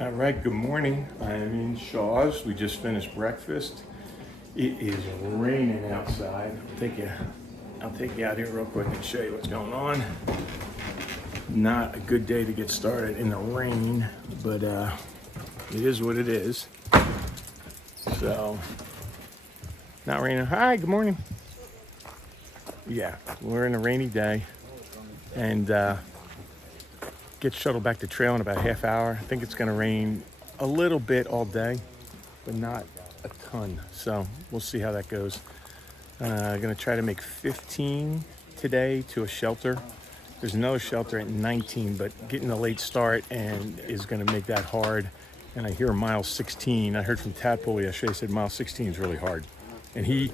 All right, good morning. I'm in Shaw's. We just finished breakfast. It is raining outside. I'll take you out here real quick and show you what's going on. Not a good day to get started in the rain, but it is what it is. So, not raining. Hi, good morning. Yeah, we're in a rainy day, and get shuttled back to trail in about a half hour. I think it's going to rain a little bit all day, but not a ton. So we'll see how that goes. Going to try to make 15 today to a shelter. There's another shelter at 19, but getting a late start and is going to make that hard. And I hear mile 16. I heard from Tadpole yesterday. He said mile 16 is really hard, and he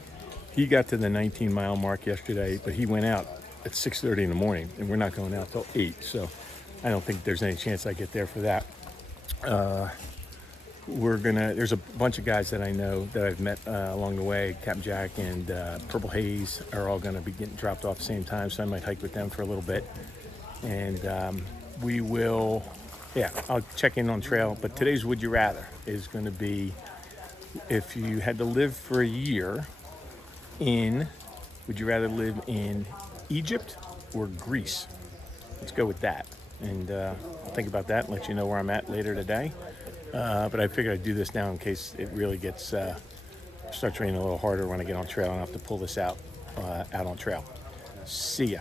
got to the 19 mile mark yesterday, but he went out at 6:30 in the morning, and we're not going out till 8. So I don't think there's any chance I get there for that. There's a bunch of guys that I know that I've met along the way. Captain Jack and Purple Haze are all gonna be getting dropped off at the same time, so I might hike with them for a little bit. And I'll check in on trail. But today's Would You Rather is gonna be, if you had to live for a year would you rather live in Egypt or Greece? Let's go with that. And I'll think about that and let you know where I'm at later today. But I figured I'd do this now in case it really starts raining a little harder when I get on trail, and I'll have to pull this out on trail. See ya.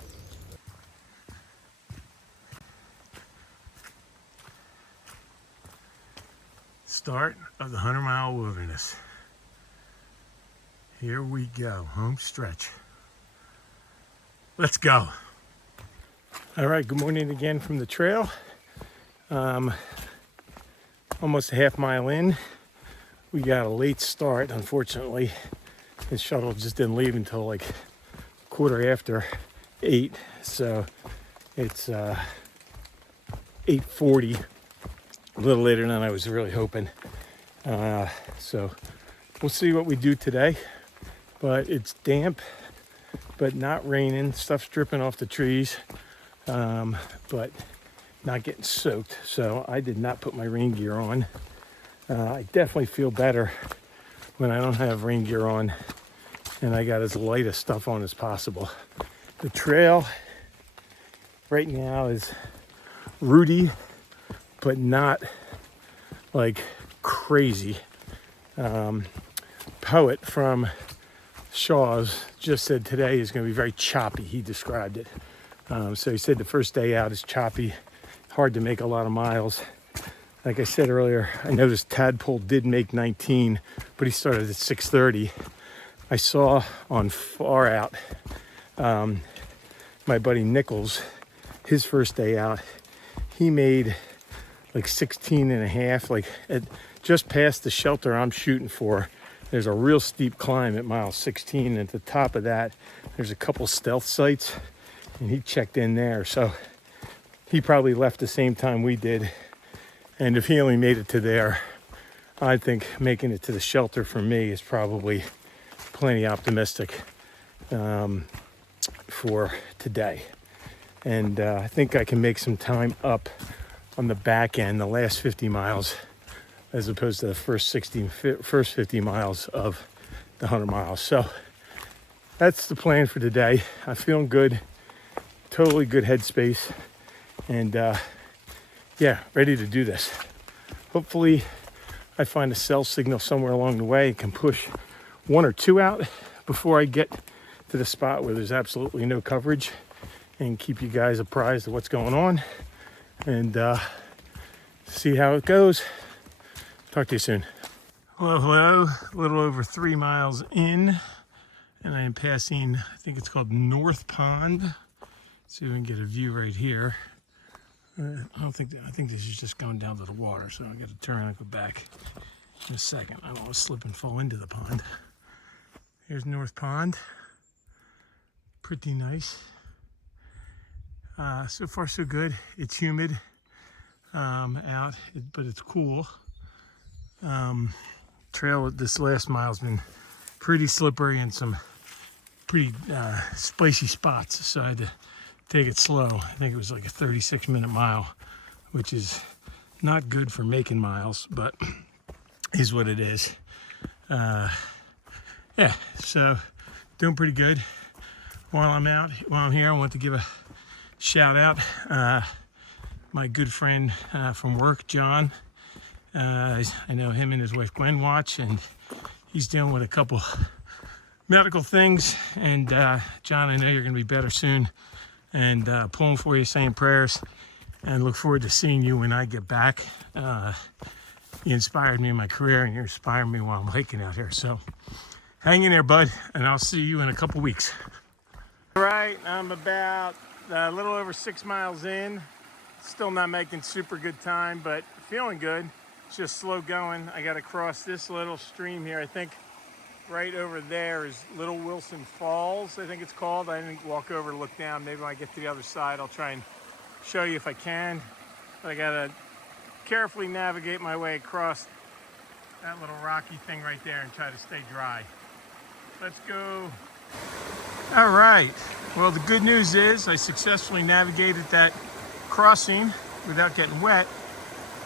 Start of the 100-mile wilderness. Here we go, home stretch. Let's go. All right, good morning again from the trail. Almost a half mile in. We got a late start, unfortunately. The shuttle just didn't leave until like 8:15. So it's 8:40, a little later than I was really hoping. So we'll see what we do today. But it's damp, but not raining. Stuff's dripping off the trees. But not getting soaked, so I did not put my rain gear on. I definitely feel better when I don't have rain gear on and I got as light of stuff on as possible. The trail right now is rooty, but not like crazy. Poet from Shaw's just said today is going to be very choppy. He described it. So he said the first day out is choppy, hard to make a lot of miles. Like I said earlier, I noticed Tadpole did make 19, but he started at 6:30. I saw on Far Out, my buddy Nichols, his first day out, he made like 16 and a half, like just past the shelter I'm shooting for. There's a real steep climb at mile 16, and at the top of that, there's a couple stealth sites, and he checked in there. So he probably left the same time we did. And if he only made it to there, I think making it to the shelter for me is probably plenty optimistic for today. And I think I can make some time up on the back end, the last 50 miles, as opposed to the first 50 miles of the 100 miles. So that's the plan for today. I'm feeling good, totally good headspace, and ready to do this. Hopefully I find a cell signal somewhere along the way and can push one or two out before I get to the spot where there's absolutely no coverage, and keep you guys apprised of what's going on, and see how it goes. Talk to you soon. Hello. A little over 3 miles in, and I am passing, I think it's called North Pond. See if we can get a view right here. I think this is just going down to the water, so I got to turn and go back in a second. I don't want to slip and fall into the pond. Here's North Pond. Pretty nice. So far so good. It's humid out, but it's cool. Trail this last mile's been pretty slippery and some pretty spicy spots, so I had to take it slow. I think it was like a 36-minute mile, which is Not good for making miles, but is what it is. Yeah, so doing pretty good. While I'm here, I want to give a shout out. My good friend from work, John. I know him and his wife Gwen watch, and he's dealing with a couple medical things. And John, I know you're going to be better soon. And pulling for you, saying prayers, and look forward to seeing you when I get back. You inspired me in my career, and you inspired me while I'm hiking out here. So hang in there, bud, and I'll see you in a couple weeks. All right, I'm about a little over 6 miles in. Still not making super good time, but feeling good. It's just slow going. I got to cross this little stream here. I think right over there is Little Wilson Falls, I think it's called. I didn't walk over to look down. Maybe when I get to the other side, I'll try and show you if I can. But I got to carefully navigate my way across that little rocky thing right there and try to stay dry. Let's go. All right. Well, the good news is I successfully navigated that crossing without getting wet,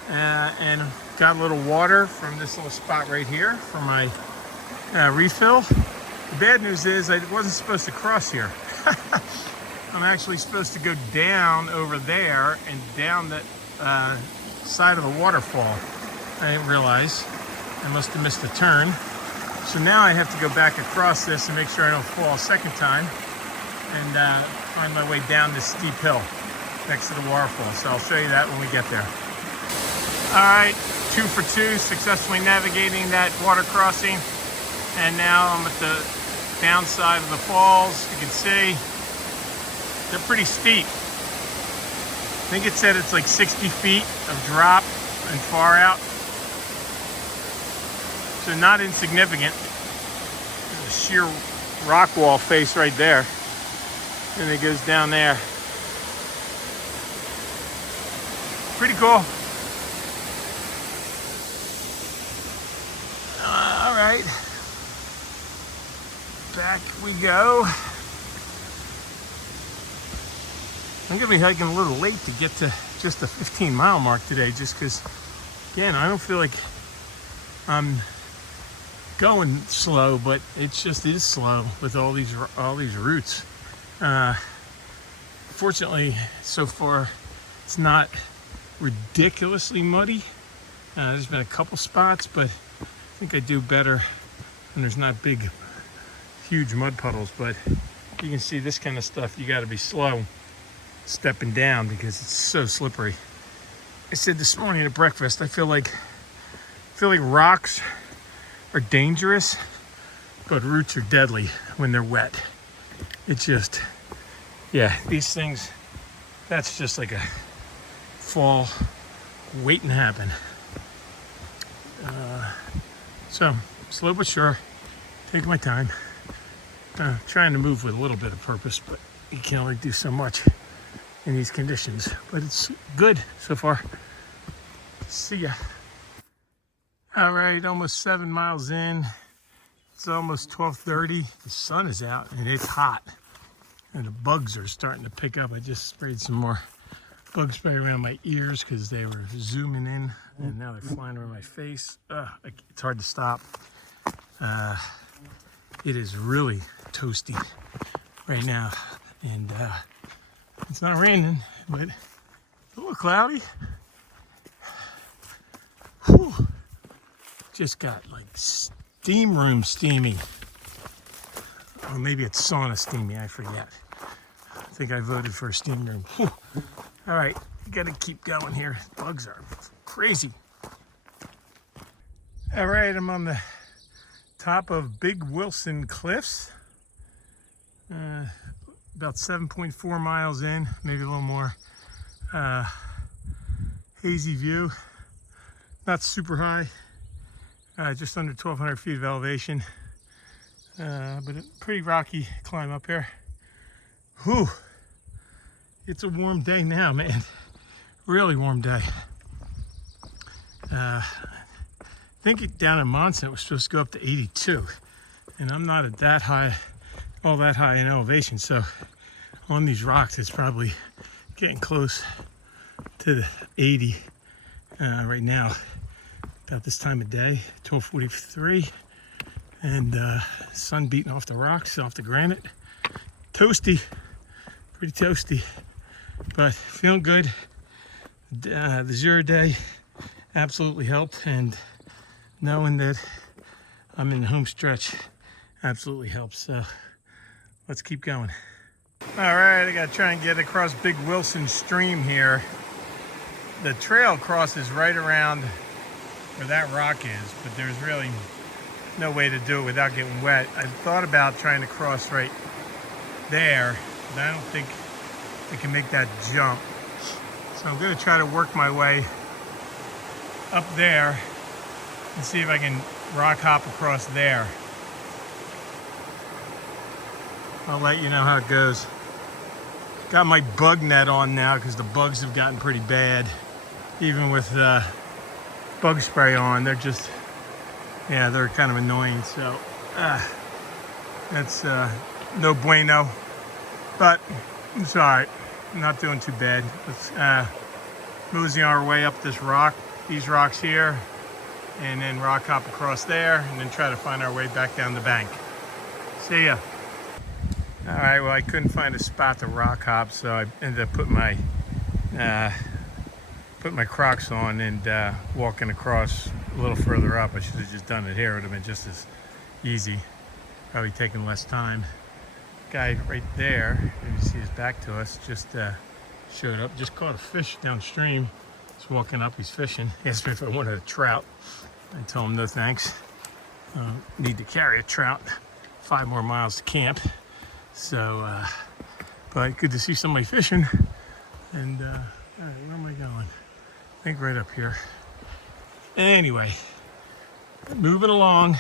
and got a little water from this little spot right here for my refill. The bad news is I wasn't supposed to cross here. I'm actually supposed to go down over there and down that side of the waterfall. I didn't realize. I must have missed a turn. So now I have to go back across this and make sure I don't fall a second time, and find my way down this steep hill next to the waterfall. So I'll show you that when we get there. All right, 2 for 2, successfully navigating that water crossing. And now I'm at the downside of the falls. You can see they're pretty steep. I think it said it's like 60 feet of drop and far out. So not insignificant. There's a sheer rock wall face right there. And it goes down there. Pretty cool. All right. Back we go. I'm going to be hiking a little late to get to just the 15-mile mark today, just because, again, I don't feel like I'm going slow, but it just is slow with all these routes. Fortunately, so far, it's not ridiculously muddy. There's been a couple spots, but I think I do better when there's not big, huge mud puddles. But you can see this kind of stuff, you got to be slow stepping down because it's so slippery. I said this morning at breakfast, I feel like rocks are dangerous, but roots are deadly when they're wet. It's just, yeah, these things, that's just like a fall waiting to happen. So slow but sure, take my time. Trying to move with a little bit of purpose, but you can only do so much in these conditions. But it's good so far. See ya. All right, almost 7 miles in. It's almost 12:30. The sun is out and it's hot. And the bugs are starting to pick up. I just sprayed some more bug spray around my ears because they were zooming in, and now they're flying over my face. It's hard to stop. It is really toasty right now, and it's not raining, but it's a little cloudy. Whew. Just got like steam room steamy. Or maybe it's sauna steamy, I forget. I think I voted for a steam room. Whew. All right, gotta keep going here. Bugs are crazy. All right, I'm on the top of Big Wilson Cliffs. About 7.4 miles in, maybe a little more. Hazy view, not super high, just under 1,200 feet of elevation, but a pretty rocky climb up here. Whew. It's a warm day now, man. Really warm day. I think down in Monson it was supposed to go up to 82, and I'm not at that high, all that high in elevation. So on these rocks, it's probably getting close to the 80. right now, about this time of day, 12:43, and sun beating off the rocks, off the granite. Toasty, pretty toasty, but feeling good. The 0 day absolutely helped, and knowing that I'm in the home stretch absolutely helps. So let's keep going. All right, I gotta try and get across Big Wilson Stream here. The trail crosses right around where that rock is, but there's really no way to do it without getting wet. I thought about trying to cross right there, but I don't think I can make that jump. So I'm gonna try to work my way up there and see if I can rock hop across there. I'll let you know how it goes. Got my bug net on now because the bugs have gotten pretty bad. Even with bug spray on, they're just, yeah, they're kind of annoying. So that's no bueno, but it's all right. I'm not doing too bad. Let's mosey our way up this rock, these rocks here, and then rock hop across there, and then try to find our way back down the bank. See ya. All right, well, I couldn't find a spot to rock hop, so I ended up putting my Crocs on and walking across a little further up. I should have just done it here. It would have been just as easy, probably taking less time. Guy right there, you see his back to us, just showed up, just caught a fish downstream. Just walking up, he's fishing. He asked me if I wanted a trout. I told him no thanks. Need to carry a trout. 5 more miles to camp. So, but good to see somebody fishing. And, all right, where am I going? I think right up here. Anyway, moving along,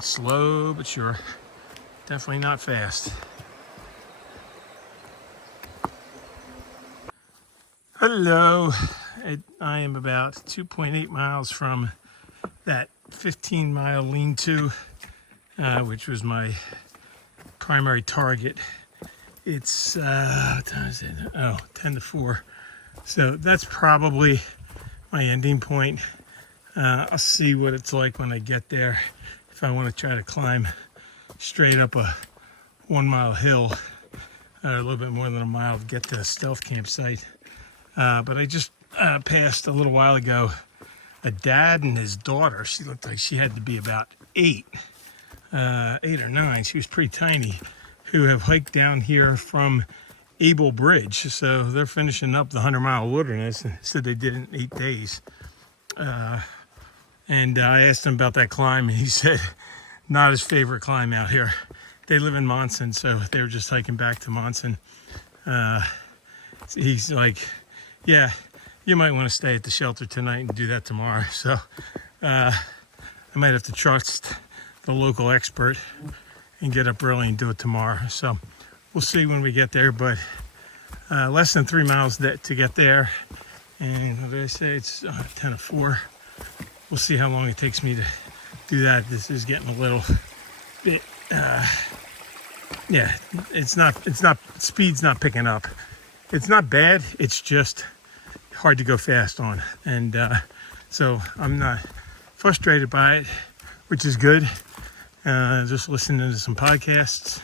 slow but sure. Definitely not fast. Hello, I am about 2.8 miles from that 15-mile lean-to, which was my primary target. It's what time is it? Oh, 10 to 4. So that's probably my ending point. I'll see what it's like when I get there. If I want to try to climb straight up a 1-mile hill, a little bit more than a mile to get to a stealth campsite. But I just passed a little while ago a dad and his daughter. She looked like she had to be about 8 or 9. She was pretty tiny, who have hiked down here from Able Bridge. So they're finishing up the 100-mile wilderness, and said they did it in 8 days. And I asked him about that climb, and he said not his favorite climb out here. They live in Monson, so they were just hiking back to Monson. He's like, yeah, you might want to stay at the shelter tonight and do that tomorrow. So I might have to trust the local expert and get up early and do it tomorrow. So we'll see when we get there, but less than 3 miles to get there. And what did I say? It's 10 to 4. We'll see how long it takes me to do that. This is getting a little bit, yeah, speed's not picking up. It's not bad, it's just hard to go fast on. And so I'm not frustrated by it, which is good. Just listening to some podcasts.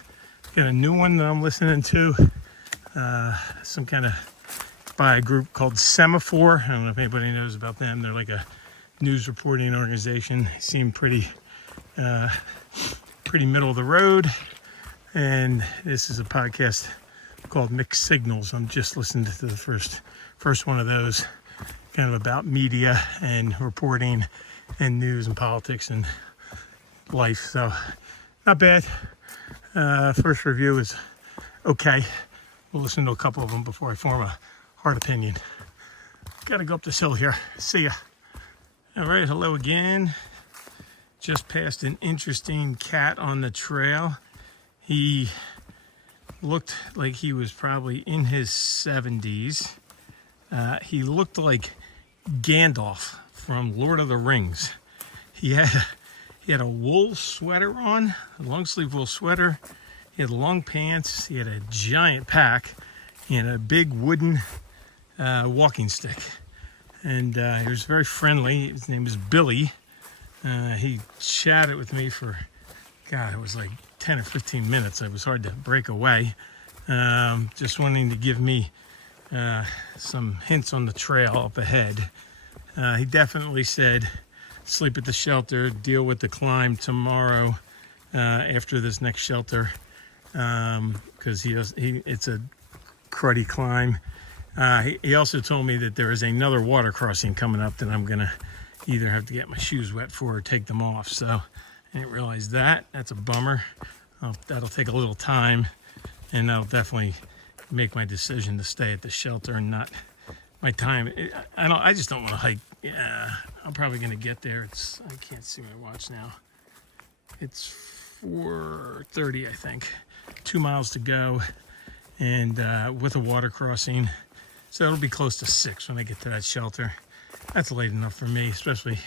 Got a new one that I'm listening to, some kind of, by a group called Semaphore. I don't know if anybody knows about them. They're like a news reporting organization. They seem pretty middle of the road. And this is a podcast called Mixed Signals. I'm just listening to the first one of those, kind of about media and reporting and news and politics and life. So not bad. First review is okay. We'll listen to a couple of them before I form a hard opinion. Gotta go up this hill here. See ya. All right, hello again. Just passed an interesting cat on the trail. He looked like he was probably in his 70s. He looked like Gandalf from Lord of the Rings. He had a wool sweater on, a long sleeve wool sweater. He had long pants. He had a giant pack and a big wooden walking stick. and he was very friendly. His name is Billy. He chatted with me for, God, it was like 10 or 15 minutes. It was hard to break away. Just wanting to give me some hints on the trail up ahead. He definitely said, sleep at the shelter, deal with the climb tomorrow after this next shelter, because it's a cruddy climb. He also told me that there is another water crossing coming up that I'm gonna either have to get my shoes wet for or take them off. So I didn't realize that. That's a bummer. That'll take a little time, and that'll definitely make my decision to stay at the shelter and not my time. I just don't want to hike. Yeah, I'm probably gonna get there. I can't see my watch now. It's 4:30, I think. 2 miles to go, and with a water crossing, so it'll be close to 6 when I get to that shelter. That's late enough for me, especially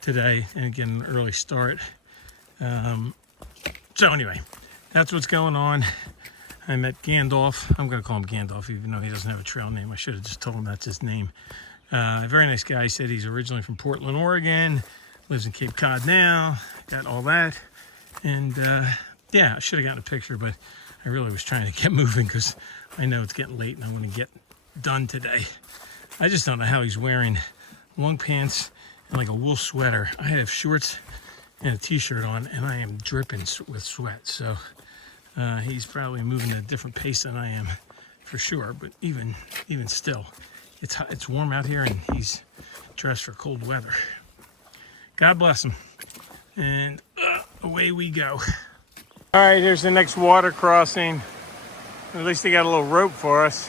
today, and get an early start. So anyway, that's what's going on. I met Gandalf. I'm going to call him Gandalf, even though he doesn't have a trail name. I should have just told him that's his name. A very nice guy. He said he's originally from Portland, Oregon, lives in Cape Cod now, got all that. And yeah, I should have gotten a picture, but I really was trying to get moving because I know it's getting late and I want to get done today. I just don't know how he's wearing long pants and like a wool sweater. I have shorts and a t-shirt on, and I am dripping with sweat. So he's probably moving at a different pace than I am, for sure. But even still, it's hot, it's warm out here, and he's dressed for cold weather. God bless him. And away we go. All right, here's the next water crossing. At least they got a little rope for us.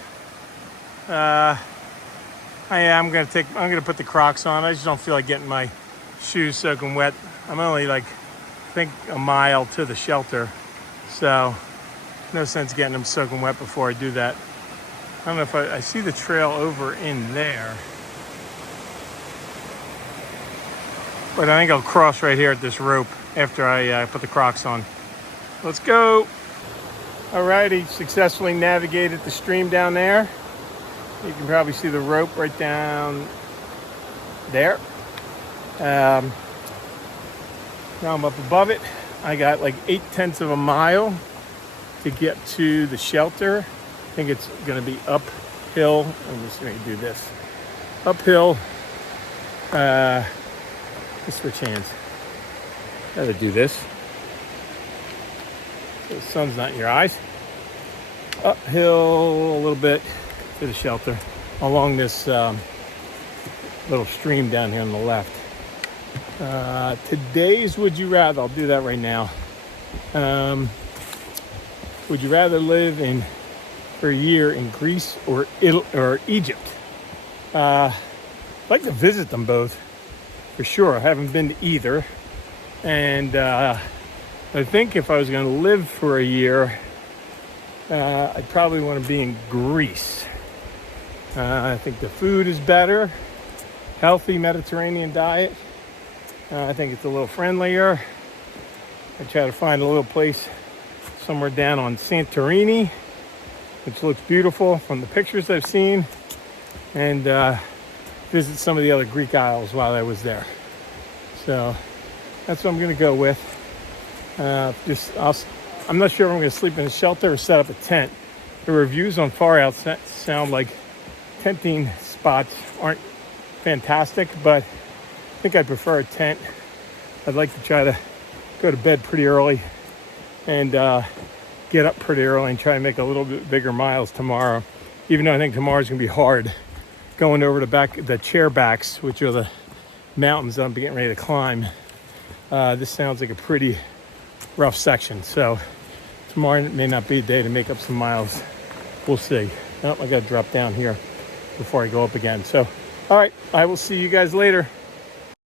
I'm gonna put the Crocs on. I just don't feel like getting my shoes soaking wet. I'm only like, I think, a mile to the shelter, so no sense getting them soaking wet before I do that. I don't know if I see the trail over in there, but I think I'll cross right here at this rope after I put the Crocs on. Let's go. Alrighty, successfully navigated the stream down there. You can probably see the rope right down there. Now I'm up above it. I got like 0.8 of a mile to get to the shelter. I think it's gonna be uphill. I'm just gonna do this. Uphill, just switch hands. Gotta do this. So the sun's not in your eyes. Uphill a little bit to the shelter along this little stream down here on the left. Today's Would You Rather, I'll do that right now. Would you rather live for a year in Greece or Egypt? I'd like to visit them both, for sure. I haven't been to either. And I think if I was going to live for a year, I'd probably want to be in Greece. I think the food is better, healthy Mediterranean diet. I think it's a little friendlier. I try to find a little place somewhere down on Santorini, which looks beautiful from the pictures I've seen, and visit some of the other Greek isles while I was there. So that's what I'm going to go with. I'm not sure if I'm going to sleep in a shelter or set up a tent. The reviews on Far Out sound like tenting spots aren't fantastic, but I think I prefer a tent. I'd like to try to go to bed pretty early and get up pretty early and try and make a little bit bigger miles tomorrow, even though I think tomorrow's going to be hard going over the chair backs, which are the mountains that I'm getting ready to climb. This sounds like a pretty rough section, so tomorrow may not be a day to make up some miles. We'll see. Oh, I got to drop down here before I go up again. So, all right, I will see you guys later.